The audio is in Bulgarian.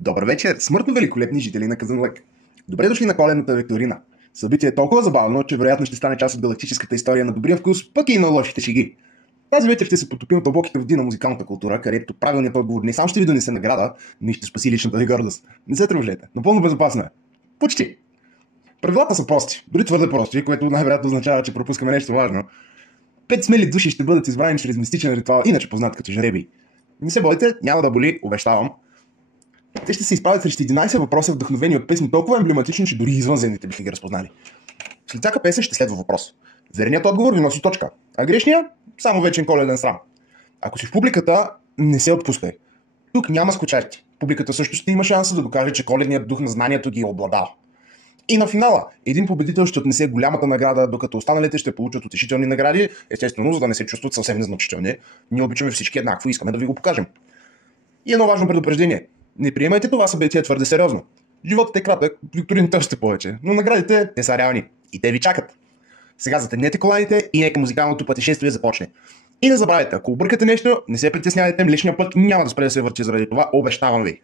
Добър вечер, смъртно великолепни жители на Казанлък. Добре дошли на коледната викторина. Събитие е толкова забавно, че вероятно ще стане част от галактическата история на добрия вкус, пък и на лошите шеги. Тази вечер ще се потопим в дълбоките води на музикалната култура, където правилният отговор не само ще ви донесе награда, но и ще спаси личната ви гордост. Не се тревожете, напълно безопасно е. Почти. Правилата са прости, дори твърде прости, което най-вероятно означава, че пропускаме нещо важно. 5 смели души ще бъдат избрани чрез мистичен ритуал, иначе познат като жребий. Не се бойте, няма да боли, обещавам. Те ще се изправят срещу 11 въпроса, вдъхновени от песни толкова емблематични, че дори извънземните биха ги разпознали. След всяка песен ще следва въпрос. Верният отговор ви носи точка, а грешният – само вечен коледен срам. Ако си в публиката, не се отпускай. Тук няма скучащи. Публиката също ще има шанса да докаже, че коледният дух на знанието ги е обладал. И на финала, един победител ще отнесе голямата награда, докато останалите ще получат утешителни награди, естествено, за да не се чувстват съвсем незначителни. Ние обичаме всички еднакво и искаме да ви го покажем. И едно важно предупреждение. Не приемайте това събитие твърде сериозно. Животът е кратък, викторините още повече, но наградите те са реални и те ви чакат. Сега затегнете коланите и нека музикалното пътешествие започне. И не забравяйте, ако объркате нещо, не се притеснявайте, личният път няма да спре да се върти заради това, обещавам ви.